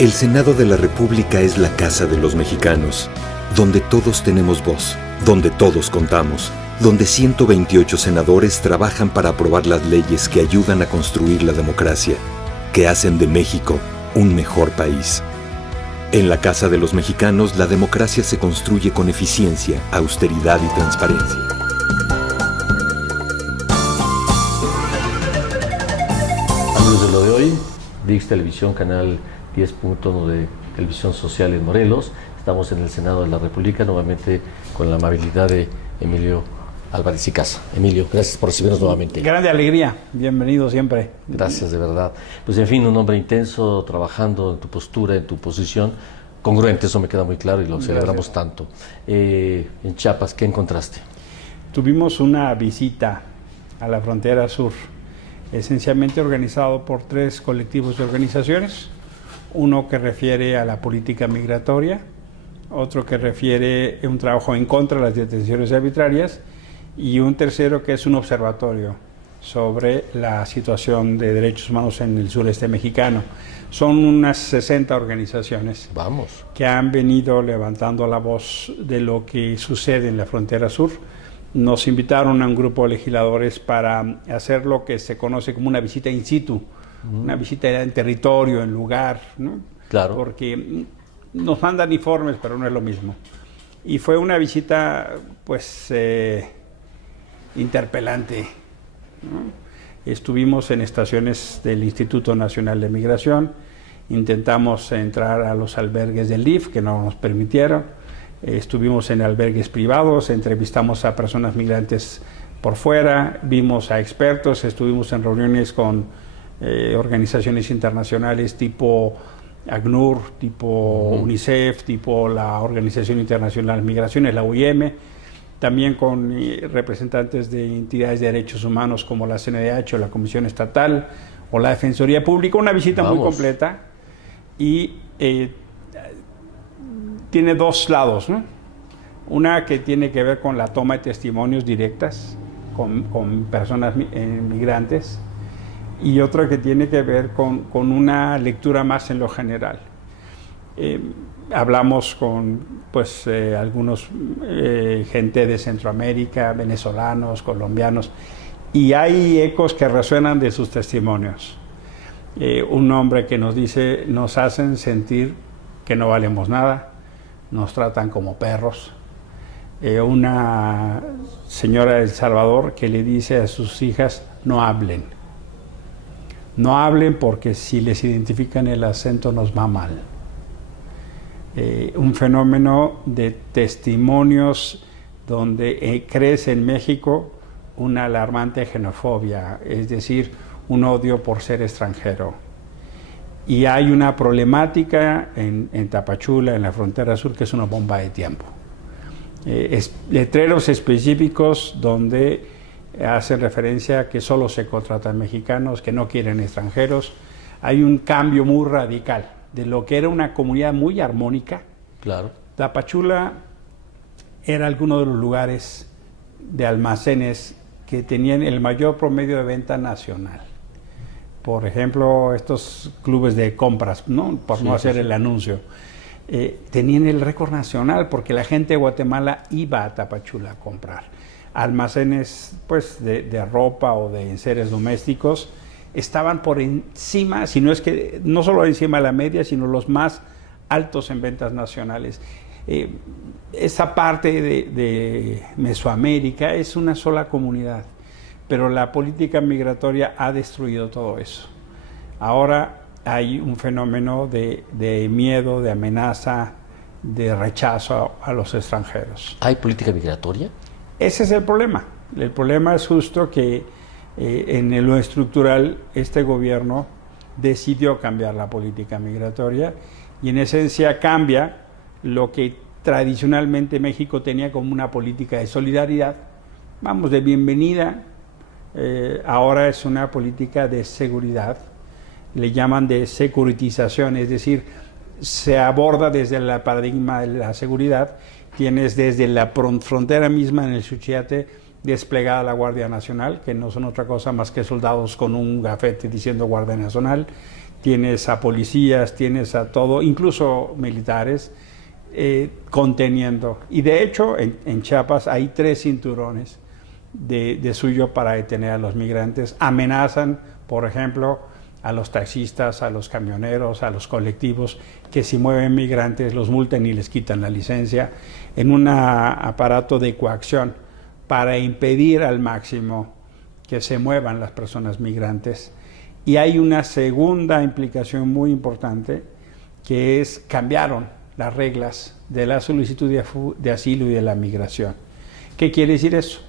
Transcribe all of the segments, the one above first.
El Senado de la República es la casa de los mexicanos, donde todos tenemos voz, donde todos contamos, donde 128 senadores trabajan para aprobar las leyes que ayudan a construir la democracia, que hacen de México un mejor país. En la casa de los mexicanos, la democracia se construye con eficiencia, austeridad y transparencia. Amigos de Lo de Hoy, ViX Televisión, canal 10.1 de Televisión Social en Morelos. Estamos en el Senado de la República, nuevamente con la amabilidad de Emilio Álvarez y Casa. Emilio, gracias por recibirnos nuevamente. Grande alegría, bienvenido siempre. Gracias, de verdad. Pues en fin, un hombre intenso, trabajando en tu postura, en tu posición, congruente, eso me queda muy claro y lo celebramos tanto. En Chiapas, ¿qué encontraste? Tuvimos una visita a la frontera sur, esencialmente organizado por 3 colectivos de organizaciones, uno que refiere a la política migratoria, otro que refiere a un trabajo en contra de las detenciones arbitrarias y un tercero que es un observatorio sobre la situación de derechos humanos en el sureste mexicano. Son unas 60 organizaciones que han venido levantando la voz de lo que sucede en la frontera sur. Nos invitaron a un grupo de legisladores para hacer lo que se conoce como una visita in situ, una visita en territorio, en lugar, ¿no? Claro. Porque nos mandan informes, pero no es lo mismo. Y fue una visita, pues, interpelante, ¿no? Estuvimos en estaciones del Instituto Nacional de Migración, intentamos entrar a los albergues del DIF, que no nos permitieron. Estuvimos en albergues privados, entrevistamos a personas migrantes por fuera, vimos a expertos, estuvimos en reuniones con organizaciones internacionales tipo ACNUR, tipo UNICEF, tipo la Organización Internacional de Migraciones, la OIM, también con representantes de entidades de derechos humanos como la CNDH o la Comisión Estatal o la Defensoría Pública, una visita muy completa y tiene 2 lados, ¿no? Una que tiene que ver con la toma de testimonios directas con personas migrantes y otra que tiene que ver con una lectura más en lo general. Hablamos con algunos gente de Centroamérica, venezolanos, colombianos, y hay ecos que resuenan de sus testimonios. Un hombre que nos dice, nos hacen sentir que no valemos nada, nos tratan como perros. Una señora de El Salvador que le dice a sus hijas, no hablen. No hablen porque si les identifican el acento nos va mal. Un fenómeno de testimonios donde crece en México una alarmante xenofobia, es decir, un odio por ser extranjero. Y hay una problemática en Tapachula, en la frontera sur, que es una bomba de tiempo. Letreros específicos donde hacen referencia a que solo se contratan mexicanos, que no quieren extranjeros. Hay un cambio muy radical de lo que era una comunidad muy armónica. Claro. Tapachula era alguno de los lugares de almacenes que tenían el mayor promedio de venta nacional. Por ejemplo, estos clubes de compras, ¿no? Por no hacer el anuncio. Tenían el récord nacional porque la gente de Guatemala iba a Tapachula a comprar. Almacenes pues de ropa o de enseres domésticos estaban por encima, si no es que no solo encima de la media, sino los más altos en ventas nacionales. Esa parte de Mesoamérica es una sola comunidad, pero la política migratoria ha destruido todo eso. Ahora hay un fenómeno de miedo, de amenaza, de rechazo a los extranjeros. ¿Hay política migratoria? Ese es el problema. El problema es justo que en lo estructural este gobierno decidió cambiar la política migratoria y en esencia cambia lo que tradicionalmente México tenía como una política de solidaridad, vamos, de bienvenida, ahora es una política de seguridad, le llaman de securitización, es decir, se aborda desde el paradigma de la seguridad. Tienes desde la frontera misma en el Suchiate desplegada la Guardia Nacional, que no son otra cosa más que soldados con un gafete diciendo Guardia Nacional. tienes a policías, tienes a todo, incluso militares, conteniendo. Y de hecho, en Chiapas hay 3 cinturones de suyo para detener a los migrantes. Amenazan, por ejemplo, a los taxistas, a los camioneros, a los colectivos, que si mueven migrantes los multan y les quitan la licencia, en un aparato de coacción para impedir al máximo que se muevan las personas migrantes. Y hay una segunda implicación muy importante, que es cambiaron las reglas de la solicitud de asilo y de la migración. ¿Qué quiere decir eso?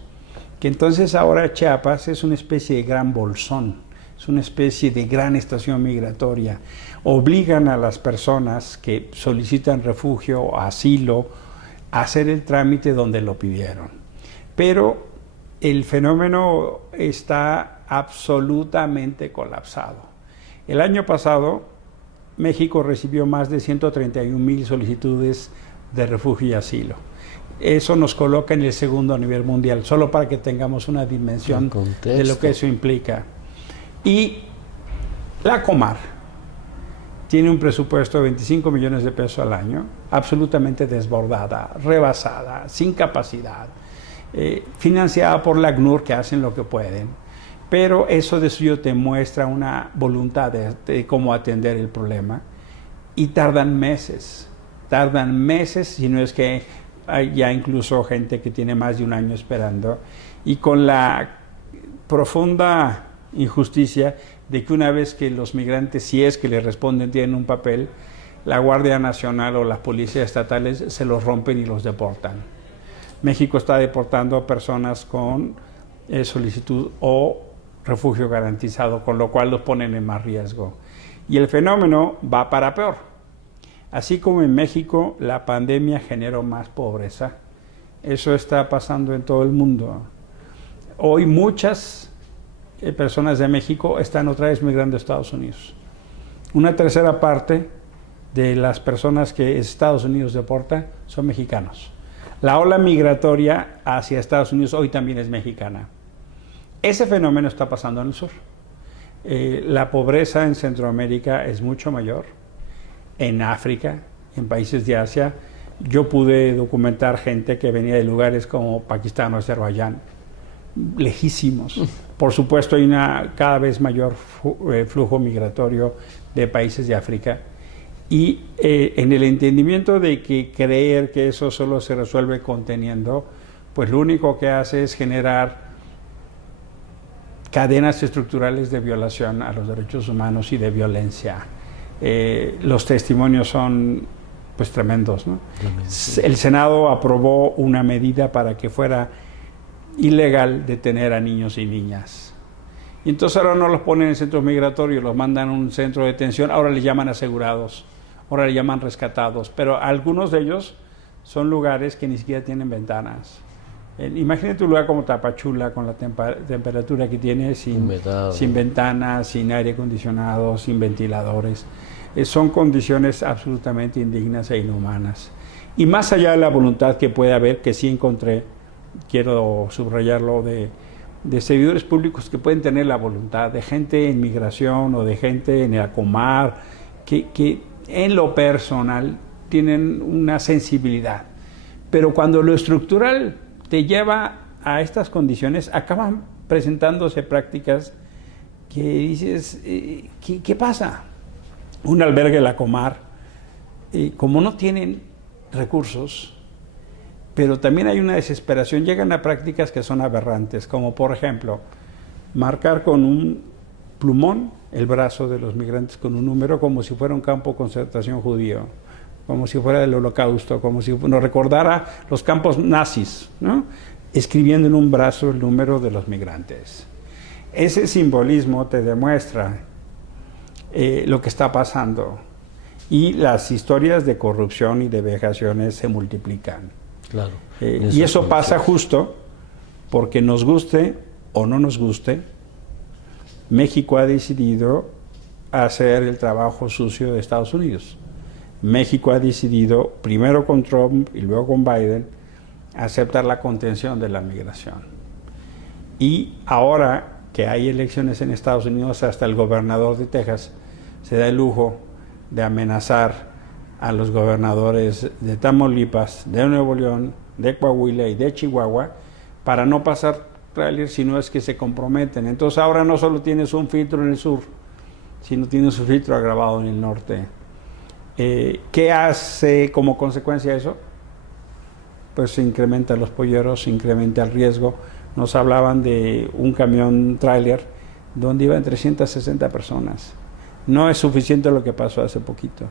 Que entonces ahora Chiapas es una especie de gran bolsón, es una especie de gran estación migratoria. Obligan a las personas que solicitan refugio o asilo a hacer el trámite donde lo pidieron. Pero el fenómeno está absolutamente colapsado. El año pasado, México recibió más de 131,000 solicitudes de refugio y asilo. Eso nos coloca en el segundo a nivel mundial, solo para que tengamos una dimensión de lo que eso implica. Y la Comar tiene un presupuesto de 25 millones de pesos al año, absolutamente desbordada, rebasada, sin capacidad, financiada por la ACNUR, que hacen lo que pueden, pero eso de suyo te muestra una voluntad de cómo atender el problema, y tardan meses, si no es que hay ya incluso gente que tiene más de un año esperando, y con la profunda injusticia de que una vez que los migrantes, si es que les responden, tienen un papel, la Guardia Nacional o las policías estatales se los rompen y los deportan. México está deportando a personas con solicitud o refugio garantizado, con lo cual los ponen en más riesgo. Y el fenómeno va para peor. Así como en México la pandemia generó más pobreza, eso está pasando en todo el mundo. Hoy muchas personas de México están otra vez migrando a Estados Unidos. Una tercera parte de las personas que Estados Unidos deporta son mexicanos. La ola migratoria hacia Estados Unidos hoy también es mexicana. Ese fenómeno está pasando en el sur. La pobreza en Centroamérica es mucho mayor. En África, en países de Asia, yo pude documentar gente que venía de lugares como Pakistán o Azerbaiyán, lejísimos. Por supuesto, hay una cada vez mayor flujo migratorio de países de África. Y en el entendimiento de que creer que eso solo se resuelve conteniendo, pues lo único que hace es generar cadenas estructurales de violación a los derechos humanos y de violencia. Los testimonios son pues tremendos, ¿no? El Senado aprobó una medida para que fuera ilegal detener a niños y niñas. Y entonces ahora no los ponen en centros migratorios, los mandan a un centro de detención, ahora les llaman asegurados, ahora les llaman rescatados, pero algunos de ellos son lugares que ni siquiera tienen ventanas. Imagínate un lugar como Tapachula, con la temperatura que tiene, sin ventanas, sin aire acondicionado, sin ventiladores. Son condiciones absolutamente indignas e inhumanas. Y más allá de la voluntad que puede haber, que sí encontré, quiero subrayarlo, de servidores públicos que pueden tener la voluntad, de gente en migración o de gente en el Comar, que en lo personal tienen una sensibilidad. Pero cuando lo estructural te lleva a estas condiciones, acaban presentándose prácticas que dices, ¿qué pasa? Un albergue de la Comar, como no tienen recursos, pero también hay una desesperación, llegan a prácticas que son aberrantes, como por ejemplo, marcar con un plumón el brazo de los migrantes con un número, como si fuera un campo de concentración judío, como si fuera del Holocausto, como si nos recordara los campos nazis, ¿no? Escribiendo en un brazo el número de los migrantes. Ese simbolismo te demuestra lo que está pasando, y las historias de corrupción y de vejaciones se multiplican. Claro. Y eso pasa justo porque, nos guste o no nos guste, México ha decidido hacer el trabajo sucio de Estados Unidos. México ha decidido, primero con Trump y luego con Biden, aceptar la contención de la migración. Y ahora que hay elecciones en Estados Unidos, hasta el gobernador de Texas se da el lujo de amenazar a los gobernadores de Tamaulipas, de Nuevo León, de Coahuila y de Chihuahua para no pasar trailers, sino es que se comprometen. Entonces ahora no solo tienes un filtro en el sur, sino tienes un filtro agravado en el norte. ¿Qué hace como consecuencia eso? Pues se incrementan los polleros, se incrementa el riesgo. Nos hablaban de un camión tráiler donde iban 360 personas. No es suficiente lo que pasó hace poquito.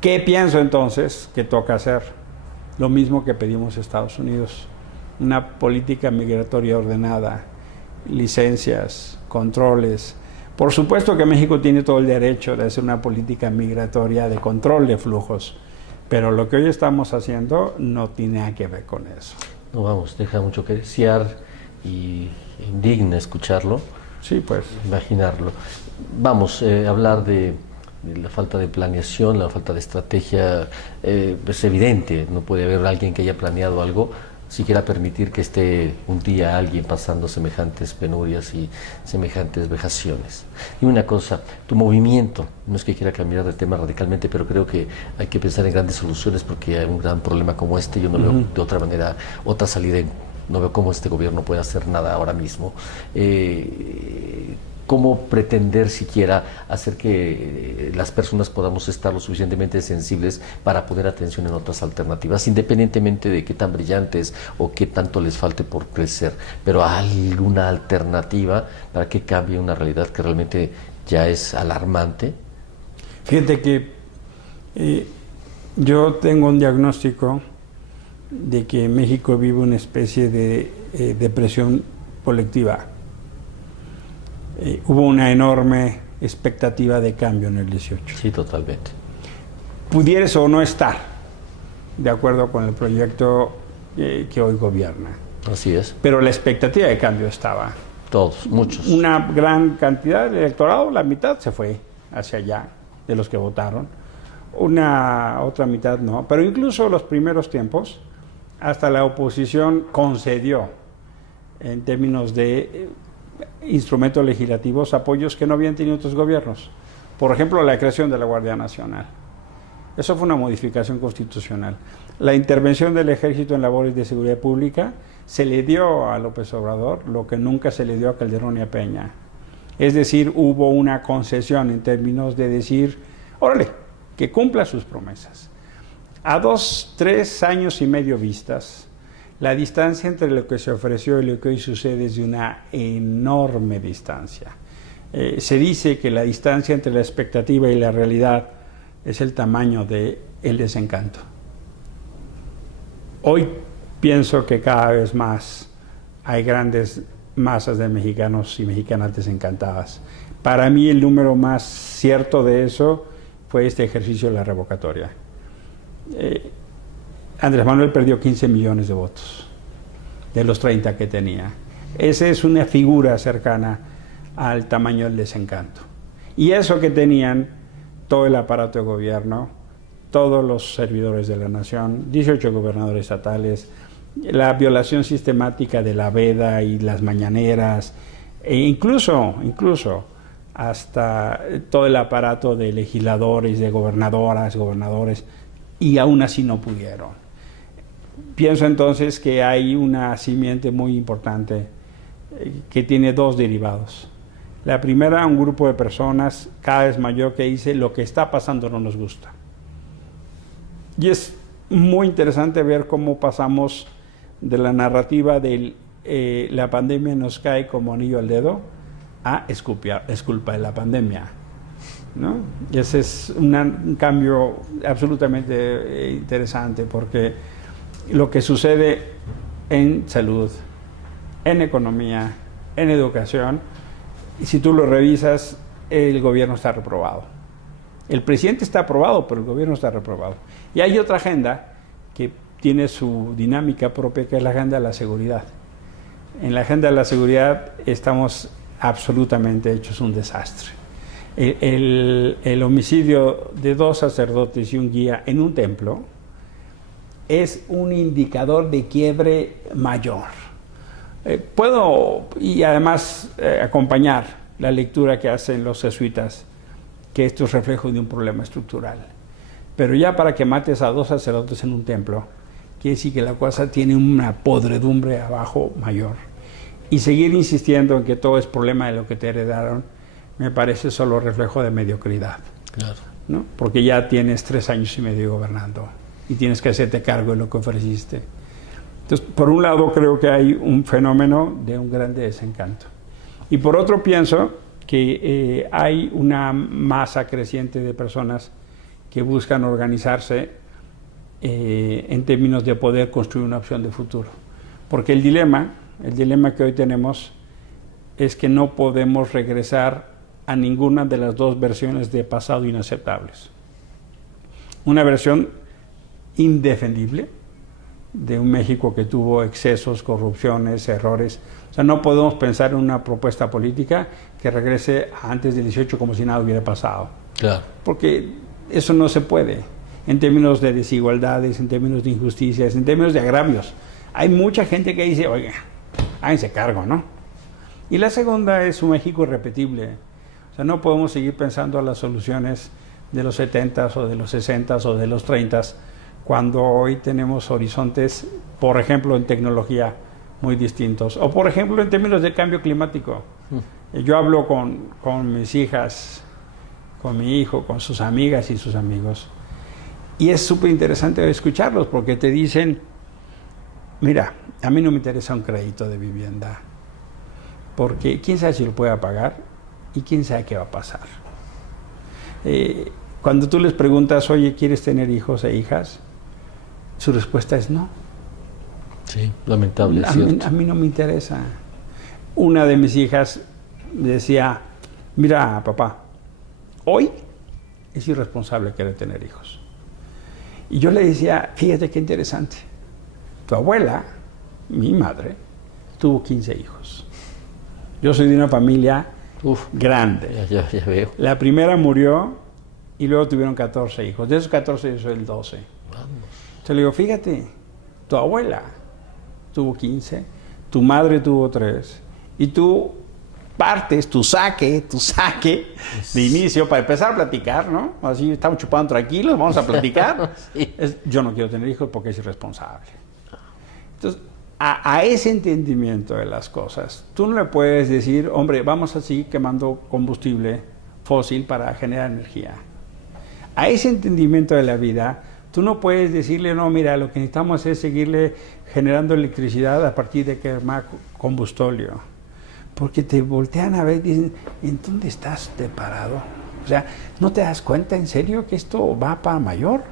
¿Qué pienso entonces que toca hacer? Lo mismo que pedimos a Estados Unidos. Una política migratoria ordenada, licencias, controles. Por supuesto que México tiene todo el derecho de hacer una política migratoria de control de flujos, pero lo que hoy estamos haciendo no tiene nada que ver con eso. No, vamos, deja mucho que desear y indigna escucharlo. Sí, pues. Imaginarlo. Vamos, hablar de la falta de planeación, la falta de estrategia, es evidente, no puede haber alguien que haya planeado algo, siquiera permitir que esté un día alguien pasando semejantes penurias y semejantes vejaciones. Y una cosa, tu movimiento, no es que quiera cambiar de tema radicalmente, pero creo que hay que pensar en grandes soluciones porque hay un gran problema como este, yo no veo de otra manera, otra salida, no veo cómo este gobierno puede hacer nada ahora mismo. ¿Cómo pretender siquiera hacer que las personas podamos estar lo suficientemente sensibles para poner atención en otras alternativas, independientemente de qué tan brillantes o qué tanto les falte por crecer, pero alguna alternativa para que cambie una realidad que realmente ya es alarmante? Fíjate que yo tengo un diagnóstico de que México vive una especie de depresión colectiva. Hubo una enorme expectativa de cambio en el 18. Sí, totalmente. Pudieras o no estar de acuerdo con el proyecto que hoy gobierna. Así es. Pero la expectativa de cambio estaba. Todos, muchos. Una gran cantidad del electorado, la mitad se fue hacia allá, de los que votaron. Una otra mitad no. Pero incluso los primeros tiempos, hasta la oposición concedió, en términos de instrumentos legislativos, apoyos que no habían tenido otros gobiernos. Por ejemplo, la creación de la Guardia Nacional. Eso fue una modificación constitucional. La intervención del Ejército en labores de seguridad pública se le dio a López Obrador lo que nunca se le dio a Calderón y a Peña. Es decir, hubo una concesión en términos de decir, órale, que cumpla sus promesas. A 2, 3 años y medio vistas, la distancia entre lo que se ofreció y lo que hoy sucede es de una enorme distancia. Se dice que la distancia entre la expectativa y la realidad es el tamaño del desencanto. Hoy pienso que cada vez más hay grandes masas de mexicanos y mexicanas desencantadas. Para mí el número más cierto de eso fue este ejercicio de la revocatoria. Andrés Manuel perdió 15 millones de votos de los 30 que tenía. Esa es una figura cercana al tamaño del desencanto. Y eso que tenían todo el aparato de gobierno, todos los servidores de la nación, 18 gobernadores estatales, la violación sistemática de la veda y las mañaneras, e incluso hasta todo el aparato de legisladores, de gobernadoras, gobernadores, y aún así no pudieron. Pienso entonces que hay una simiente muy importante que tiene dos derivados. La primera, un grupo de personas cada vez mayor que dice lo que está pasando no nos gusta. Y es muy interesante ver cómo pasamos de la narrativa de la pandemia nos cae como anillo al dedo a es culpa de la pandemia, ¿no? Y ese es un cambio absolutamente interesante porque lo que sucede en salud, en economía, en educación, si tú lo revisas, el gobierno está reprobado. El presidente está aprobado, pero el gobierno está reprobado. Y hay otra agenda que tiene su dinámica propia, que es la agenda de la seguridad. En la agenda de la seguridad estamos absolutamente hechos un desastre. El homicidio de 2 sacerdotes y un guía en un templo es un indicador de quiebre mayor. Puedo, y además acompañar la lectura que hacen los jesuitas que esto es reflejo de un problema estructural. Pero ya para que mates a 2 sacerdotes en un templo, quiere decir que la cosa tiene una podredumbre abajo mayor. Y seguir insistiendo en que todo es problema de lo que te heredaron, me parece solo reflejo de mediocridad. Claro. ¿No? Porque ya tienes 3 años y medio gobernando y tienes que hacerte cargo de lo que ofreciste. Entonces, por un lado creo que hay un fenómeno de un grande desencanto. Y por otro pienso que hay una masa creciente de personas que buscan organizarse en términos de poder construir una opción de futuro. Porque el dilema que hoy tenemos es que no podemos regresar a ninguna de las 2 versiones de pasado inaceptables. Una versión indefendible de un México que tuvo excesos, corrupciones, errores. O sea, no podemos pensar en una propuesta política que regrese a antes del 18 como si nada hubiera pasado. Claro. Porque eso no se puede, en términos de desigualdades, en términos de injusticias, en términos de agravios. Hay mucha gente que dice, oiga, háganse cargo, ¿no? Y la segunda es un México irrepetible. O sea, no podemos seguir pensando en las soluciones de los 70s o de los 60s o de los 30s, cuando hoy tenemos horizontes, por ejemplo, en tecnología muy distintos. O, por ejemplo, en términos de cambio climático. Yo hablo con mis hijas, con mi hijo, con sus amigas y sus amigos. Y es súper interesante escucharlos porque te dicen, mira, a mí no me interesa un crédito de vivienda, porque quién sabe si lo pueda pagar y quién sabe qué va a pasar. Cuando tú les preguntas, oye, ¿quieres tener hijos e hijas? Su respuesta es no. Sí, lamentable, es cierto. A mí no me interesa. Una de mis hijas decía, mira, papá, hoy es irresponsable querer tener hijos. Y yo le decía, fíjate qué interesante. Tu abuela, mi madre, tuvo 15 hijos. Yo soy de una familia grande. Ya veo. La primera murió y luego tuvieron 14 hijos. De esos 14 yo soy el 12. Vamos. Entonces le digo, fíjate, tu abuela tuvo 15, tu madre tuvo 3, y tú partes tu saque de inicio para empezar a platicar, ¿no? Así estamos chupando tranquilos, vamos a platicar. Sí. Yo no quiero tener hijos porque es irresponsable. Entonces, a ese entendimiento de las cosas, tú no le puedes decir, hombre, vamos a seguir quemando combustible fósil para generar energía. A ese entendimiento de la vida, tú no puedes decirle, no, mira, lo que necesitamos es seguirle generando electricidad a partir de quemar combustóleo. Porque te voltean a ver y dicen, ¿en dónde estás parado? O sea, ¿no te das cuenta en serio que esto va para mayor?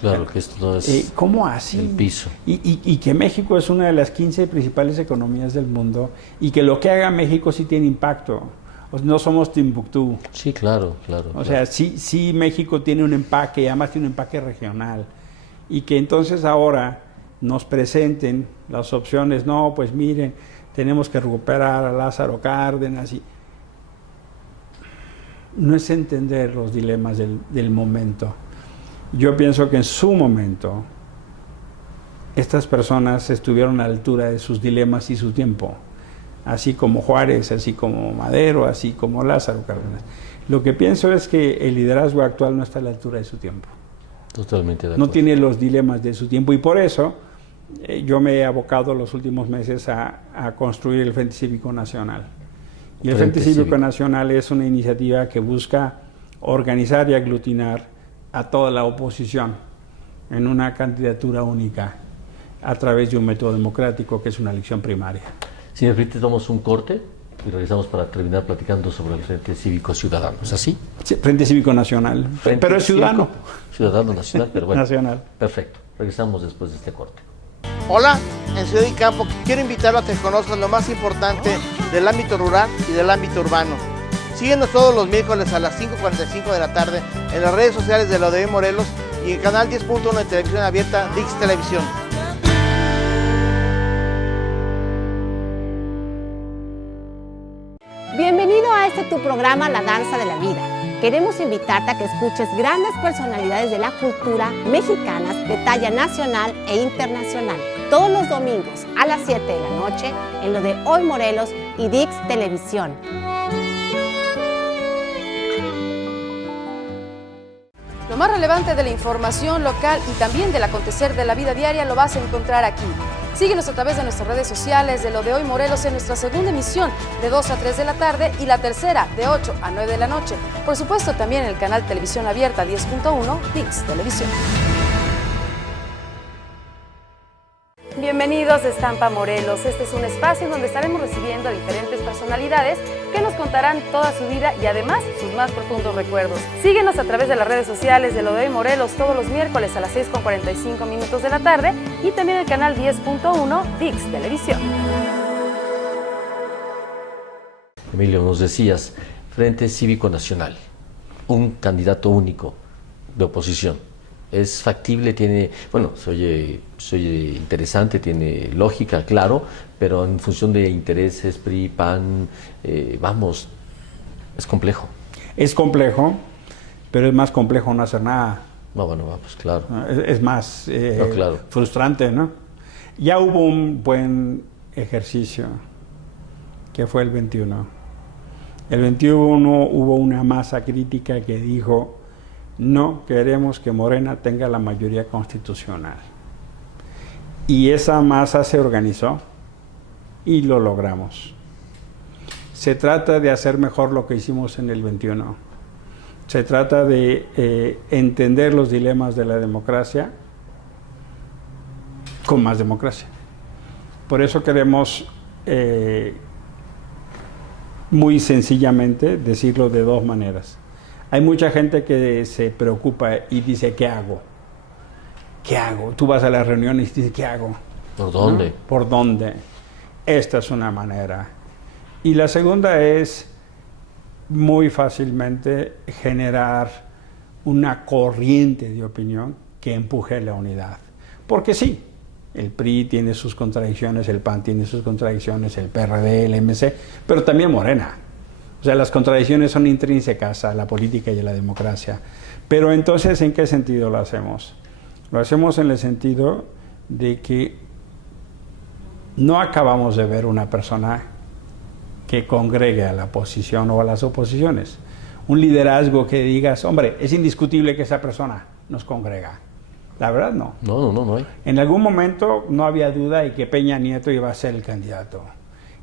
Claro, que esto no es ¿cómo así? el piso. Y que México es una de las 15 principales economías del mundo y que lo que haga México sí tiene impacto. O sea, no somos Timbuktu. Sí, claro. O sea, sí México tiene un empaque, y además tiene un empaque regional. Y que entonces ahora nos presenten las opciones, no, pues miren, tenemos que recuperar a Lázaro Cárdenas. No es entender los dilemas del momento. Yo pienso que en su momento estas personas estuvieron a la altura de sus dilemas y su tiempo, así como Juárez, así como Madero, así como Lázaro Cárdenas. Lo que pienso es que el liderazgo actual no está a la altura de su tiempo. Totalmente de acuerdo. No tiene los dilemas de su tiempo y por eso yo me he abocado los últimos meses a construir el Frente Cívico Nacional. Y el Frente Cívico Nacional es una iniciativa que busca organizar y aglutinar a toda la oposición en una candidatura única a través de un método democrático que es una elección primaria. Si me permite, damos un corte y regresamos para terminar platicando sobre el Frente Cívico Ciudadano. ¿Es así? Sí, Frente Cívico Nacional, pero es ciudadano. Ciudadano nacional, pero bueno. Nacional. Perfecto. Regresamos después de este corte. Hola, en Ciudad y Campo quiero invitarlo a que conozcan lo más importante del ámbito rural y del ámbito urbano. Síguenos todos los miércoles a las 5:45 de la tarde en las redes sociales de la ODM Morelos y en el canal 10.1 de televisión abierta Dix Televisión. Bienvenido a tu programa La Danza de la Vida. Queremos invitarte a que escuches grandes personalidades de la cultura mexicanas de talla nacional e internacional. Todos los domingos a las 7 de la noche en lo de Hoy Morelos y Dix Televisión. más relevante de la información local y también del acontecer de la vida diaria lo vas a encontrar aquí. Síguenos a través de nuestras redes sociales de Lo de Hoy Morelos en nuestra segunda emisión de 2 a 3 de la tarde y la tercera de 8 a 9 de la noche. Por supuesto, también en el canal Televisión Abierta 10.1 ViX Televisión. Bienvenidos a Estampa Morelos. Este es un espacio donde estaremos recibiendo a diferentes personalidades que nos contarán toda su vida y además sus más profundos recuerdos. Síguenos a través de las redes sociales de Lo de Hoy Morelos todos los miércoles a las 6:45 de la tarde y también el canal 10.1 ViX Televisión. Emilio, nos decías, Frente Cívico Nacional, un candidato único de oposición. ¿Es factible? Tiene, bueno, se oye interesante, tiene lógica, claro, pero en función de intereses, PRI, PAN, vamos, es complejo. Es complejo, pero es más complejo no hacer nada. No, bueno, vamos, claro. Es más claro. frustrante, ¿no? Ya hubo un buen ejercicio, que fue el 21. El 21 hubo una masa crítica que dijo: no queremos que Morena tenga la mayoría constitucional. Y esa masa se organizó y lo logramos. Se trata de hacer mejor lo que hicimos en el 21. Se trata de entender los dilemas de la democracia con más democracia. Por eso queremos muy sencillamente decirlo de dos maneras. Hay mucha gente que se preocupa y dice: ¿qué hago? ¿Qué hago? Tú vas a las reuniones y dices: ¿qué hago? ¿Por dónde? ¿No? ¿Por dónde? Esta es una manera. Y la segunda es muy fácilmente generar una corriente de opinión que empuje la unidad. Porque sí, el PRI tiene sus contradicciones, el PAN tiene sus contradicciones, el PRD, el MC, pero también Morena. O sea, las contradicciones son intrínsecas a la política y a la democracia. Pero entonces, ¿en qué sentido lo hacemos? Lo hacemos en el sentido de que no acabamos de ver una persona que congregue a la oposición o a las oposiciones. Un liderazgo que digas: hombre, es indiscutible que esa persona nos congrega. La verdad, no. No hay. En algún momento no había duda de que Peña Nieto iba a ser el candidato.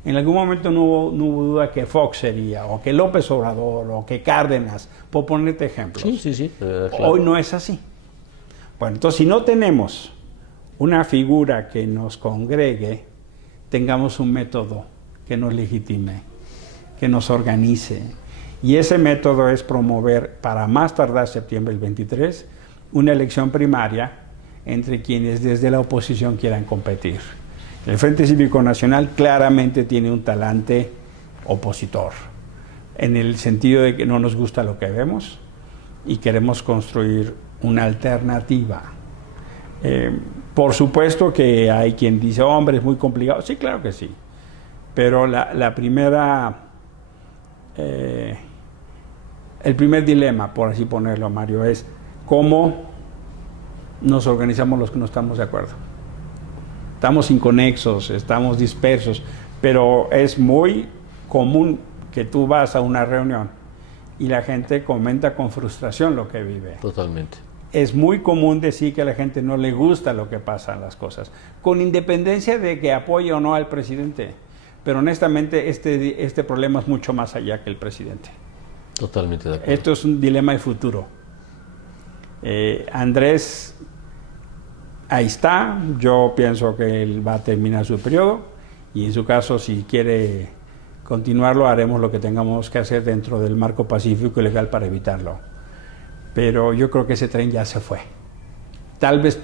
En algún momento no hubo duda que Fox sería, o que López Obrador, o que Cárdenas, por ponerte ejemplos. Sí. Claro. Hoy no es así. Bueno, entonces, si no tenemos una figura que nos congregue, tengamos un método que nos legitime, que nos organice. Y ese método es promover, para más tardar septiembre del 23, una elección primaria entre quienes desde la oposición quieran competir. El Frente Cívico Nacional claramente tiene un talante opositor, en el sentido de que no nos gusta lo que vemos y queremos construir una alternativa. Por supuesto que hay quien dice: hombre, es muy complicado. Sí, claro que sí. Pero el primer dilema, por así ponerlo, Mario, es cómo nos organizamos los que no estamos de acuerdo. Estamos inconexos, estamos dispersos, pero es muy común que tú vas a una reunión y la gente comenta con frustración lo que vive. Totalmente. Es muy común decir que a la gente no le gusta lo que pasan las cosas, con independencia de que apoye o no al presidente. Pero honestamente este problema es mucho más allá que el presidente. Totalmente de acuerdo. Esto es un dilema de futuro. Andrés, ahí está. Yo pienso que él va a terminar su periodo y en su caso, si quiere continuarlo, haremos lo que tengamos que hacer dentro del marco pacífico y legal para evitarlo. Pero yo creo que ese tren ya se fue. Tal vez,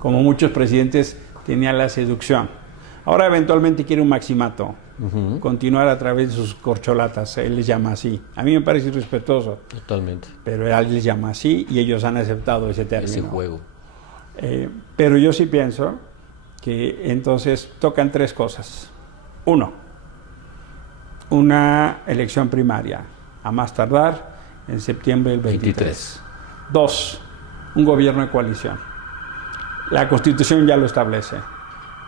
como muchos presidentes, tenía la seducción. Ahora eventualmente quiere un maximato, continuar a través de sus corcholatas, él les llama así. A mí me parece irrespetuoso. Totalmente. Pero él les llama así y ellos han aceptado ese término. Ese juego. Pero yo sí pienso que entonces tocan tres cosas. Uno, una elección primaria, a más tardar en septiembre del 23. Dos, un gobierno de coalición. La Constitución ya lo establece.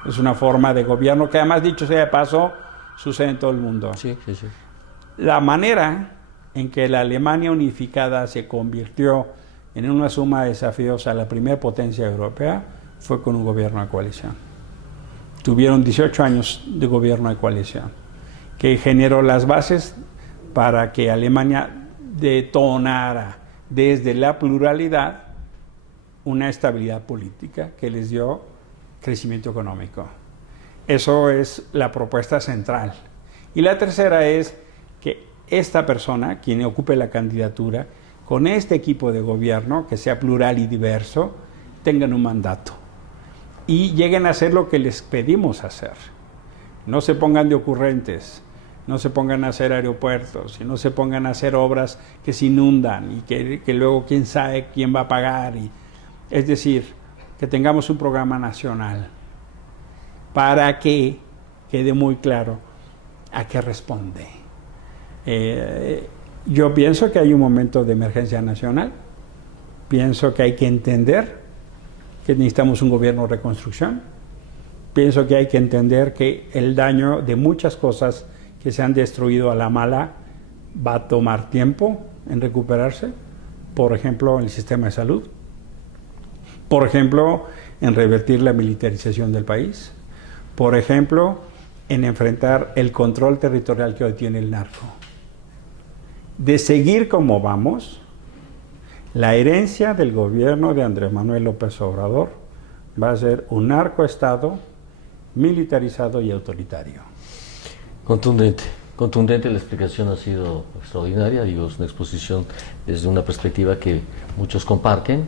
Es una forma de gobierno que, además, dicho sea de paso, sucede en todo el mundo. Sí. La manera en que la Alemania unificada se convirtió en una suma de desafíos a la primera potencia europea fue con un gobierno de coalición. Tuvieron 18 años de gobierno de coalición, que generó las bases para que Alemania detonara desde la pluralidad una estabilidad política que les dio crecimiento económico. Eso es la propuesta central. Y la tercera es que esta persona, quien ocupe la candidatura, con este equipo de gobierno, que sea plural y diverso, tengan un mandato y lleguen a hacer lo que les pedimos hacer. No se pongan de ocurrentes, no se pongan a hacer aeropuertos, y no se pongan a hacer obras que se inundan y que luego quién sabe quién va a pagar. Es decir, que tengamos un programa nacional para que quede muy claro a qué responde. Yo pienso que hay un momento de emergencia nacional, pienso que hay que entender que necesitamos un gobierno de reconstrucción, pienso que hay que entender que el daño de muchas cosas que se han destruido a la mala va a tomar tiempo en recuperarse, por ejemplo, en el sistema de salud, por ejemplo, en revertir la militarización del país, por ejemplo, en enfrentar el control territorial que hoy tiene el narco. De seguir como vamos, la herencia del gobierno de Andrés Manuel López Obrador va a ser un narcoestado militarizado y autoritario. Contundente, la explicación ha sido extraordinaria, digo, es una exposición desde una perspectiva que muchos comparten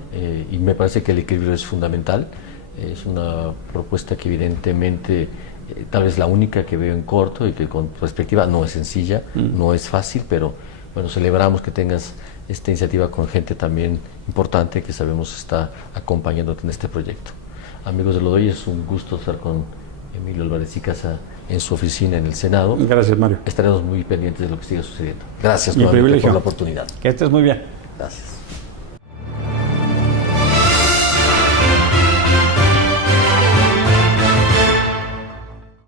y me parece que el equilibrio es fundamental. Es una propuesta que evidentemente tal vez la única que veo en corto y que con perspectiva no es sencilla, no es fácil, pero bueno, celebramos que tengas esta iniciativa con gente también importante que sabemos está acompañándote en este proyecto. Amigos de Lodoy, es un gusto estar con Emilio Álvarez y Casa en su oficina en el Senado. Gracias, Mario. Estaremos muy pendientes de lo que siga sucediendo. Gracias Mi nuevamente privilegio. por la oportunidad. Que estés muy bien. Gracias.